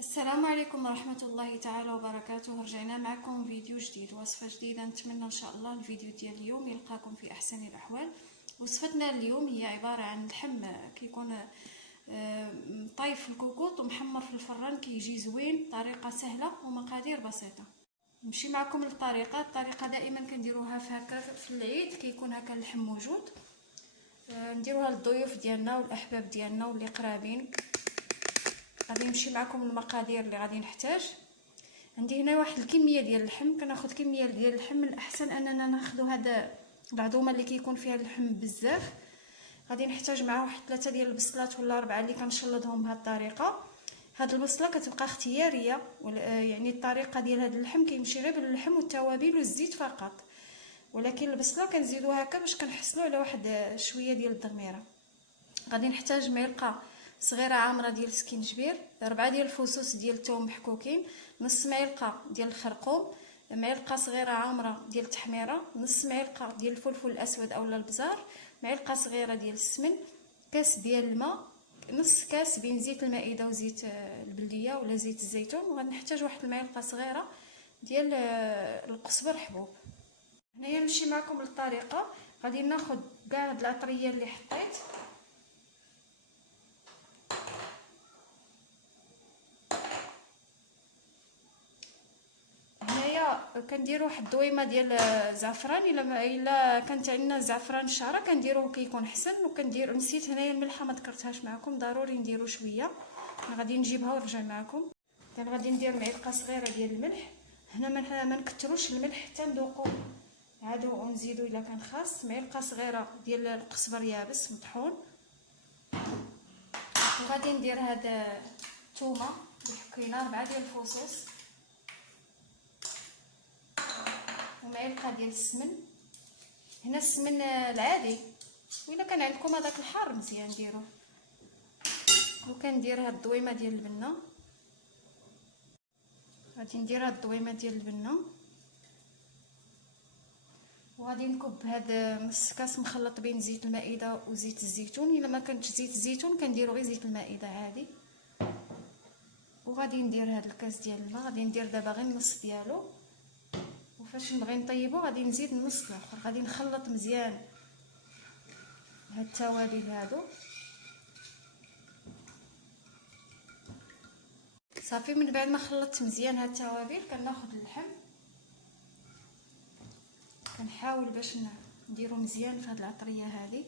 السلام عليكم ورحمة الله تعالى وبركاته. رجعنا معكم فيديو جديد، وصفة جديدة. نتمنى ان شاء الله الفيديو ديال اليوم يلقاكم في احسن الاحوال. وصفتنا اليوم هي عبارة عن لحم كيكون طايف في الكوكوط ومحمر في الفران، كيجي زوين. طريقة سهلة ومقادير بسيطة. نمشي معكم للطريقة. دائما كنديروها في هكا في العيد، كيكون هكا اللحم موجود. نديروها للضيوف ديالنا والاحباب ديالنا واللي قرابين. غادي نمشي معكم المقادير اللي غادي نحتاج. عندي هنا واحد الكميه ديال اللحم. كناخذ كميه ديال اللحم، من الاحسن اننا ناخذ هذا العظومه اللي كيكون فيها اللحم بزاف. غادي نحتاج معاه واحد 3 ديال البصلات ولا 4 اللي كنشلضهم بهذه الطريقه. هاد البصله كتبقى اختياريه، يعني الطريقه ديال هذا اللحم كيمشي غير باللحم والتوابل والزيت فقط، ولكن البصله كنزيدوها هكا باش كنحصلوا على واحد شويه ديال الضميره. غادي نحتاج معلقه صغيره عامره ديال السكينجبير، 4 ديال الفصوص ديال الثوم محكوكين، نص معلقه ديال الخرقوم، معلقه صغيره عامره ديال التحميره، نص معلقه ديال الفلفل الاسود اولا البزار، معلقه صغيره ديال السمن، كاس ديال الماء، نص كاس بين زيت المائده وزيت البلديه ولا زيت الزيتون. وغادي نحتاج واحد المعلقه صغيره ديال القزبر حبوب. هنايا نمشي معكم للطريقه. غادي ناخذ كاع هاد العطريه اللي حطيت. كنديروا واحد الدويمه ديال الزعفران، الا كانت عندنا الزعفران الشعره كنديروه كيكون احسن. وكندير نسيت هنايا الملحه ما ذكرتهاش معكم، ضروري نديروا شويه. غادي نجيبها ونرجع معكم. غادي ندير معلقه صغيره ديال الملح. هنا ما نكثروش الملح حتى نذوقوا عاد، ونزيدوا الا كان خاص معلقه صغيره ديال القزبر يابس مطحون. وغادي ندير هذا الثومه اللي حكينا، 4 ديال الفصوص، ومعلقه ديال السمن. هنا السمن العادي، وإلا كان عندكم هذاك الحار مزيان ديروه. وكندير هاد الضويمه ديال البنه. غادي ندير هاد الضويمه ديال البنه، وغادي نكب هذا نص كاس مخلط بين زيت المائده وزيت الزيتون. الا ما كانش زيت الزيتون كنديروا غير زيت المائده عادي. وغادي ندير هاد الكاس ديال الماء. غادي ندير دابا غير النص ديالو، وفاش نبغي نطيبو غادي نزيد النص الاخر. غادي نخلط مزيان هاد التوابل هادو صافي. من بعد ما خلطت مزيان هاد التوابل كناخذ اللحم، كنحاول باش نديرو مزيان في هاد العطريه هذه.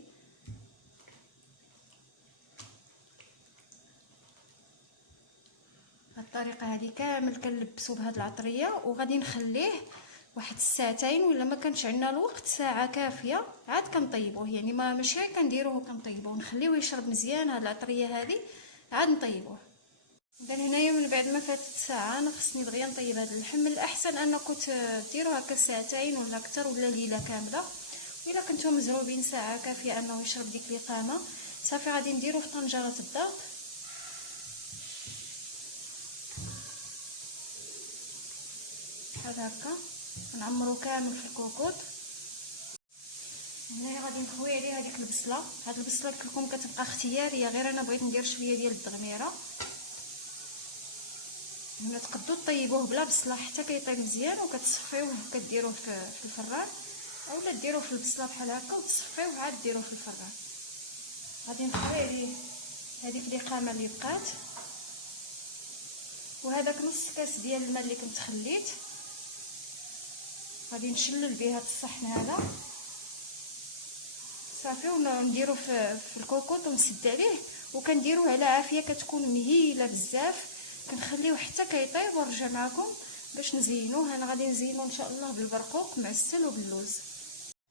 هاد الطريقه هذه كامل كنلبسو بهاد العطريه، وغادي نخليه واحد الساعتين، ولا ما كانش عندنا الوقت ساعه كافيه عاد كنطيبوه. يعني ماشي غير كنديروه وكنطيبوه، نخليوه يشرب مزيان هاد العطريه هذه عاد نطيبوه. اذا هنايا من بعد ما فاتت ساعه انا خصني دغيا نطيب هذا اللحم. من الاحسن انكم ديروا هكا ساعتين ولا اكثر ولا ليله كامله، الا كنتم مزروبين ساعه كافيه انه يشرب ديك الاقامه. صافي غادي نديرو في طنجره الضغط بحال هكا، نعمرو كامل في الكوكوط. هنايا غادي نخوي عليه هذيك البصله. هاد البصله قلت لكم كتبقى اختياريه، غير انا بغيت ندير شويه ديال الدغميره. هنا تقدروا طيبوه بلا بصله حتى كيطيب مزيان، وكتصفيوه كديروه في الفران، اولا ديروه في البصله بحال هكا وتصفيوه عاد ديروه في الفران. غادي نخوي عليه هذيك الاقامه اللي بقات، وهذاك نص كاس ديال الماء اللي كنت خليت غادي نشلل به هذا الصحن هذا صافي. ونديرو في الكوكوط ونسد عليه، وكنديروه على عافيه كتكون مهيله بزاف. كنخليوه حتى كيطيب ونرجع معكم باش نزينوه. انا غادي نزينو ان شاء الله بالبرقوق معسل وباللوز.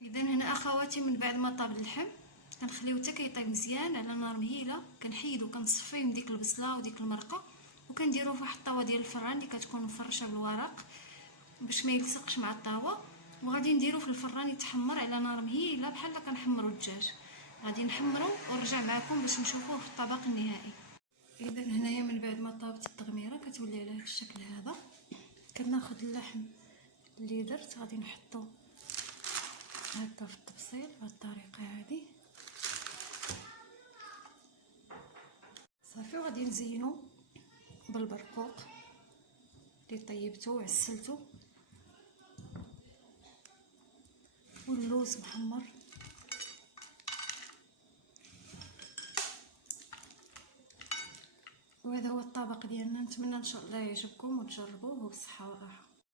اذا هنا اخواتي من بعد ما طاب اللحم كنخليوه حتى كيطيب مزيان على نار مهيله. كنحيدو كنصفيه من ديك البصله وديك المرقه، وكنديروه في واحد الطاوه ديال الفران اللي كتكون مفرشه بالورق باش ما يلصقش مع الطاوه. وغادي نديرو في الفران يتحمر على نار مهيله بحال كنحمروا الدجاج. غادي نحمرو ونرجع معكم باش نشوفوه في الطبق النهائي. اذا هنايا من بعد ما طابت التغميره كتولي على هذا الشكل هذا. كناخذ اللحم اللي درت غادي نحطو هكا في الطبسيل بهذه الطريقه هذه صافي. وغادي نزينو بالبرقوق اللي طيبته وعسلته، واللوز محمر. وهذا هو الطبق ديالنا. نتمنى ان شاء الله يعجبكم وتجربوه بالصحه والراحه.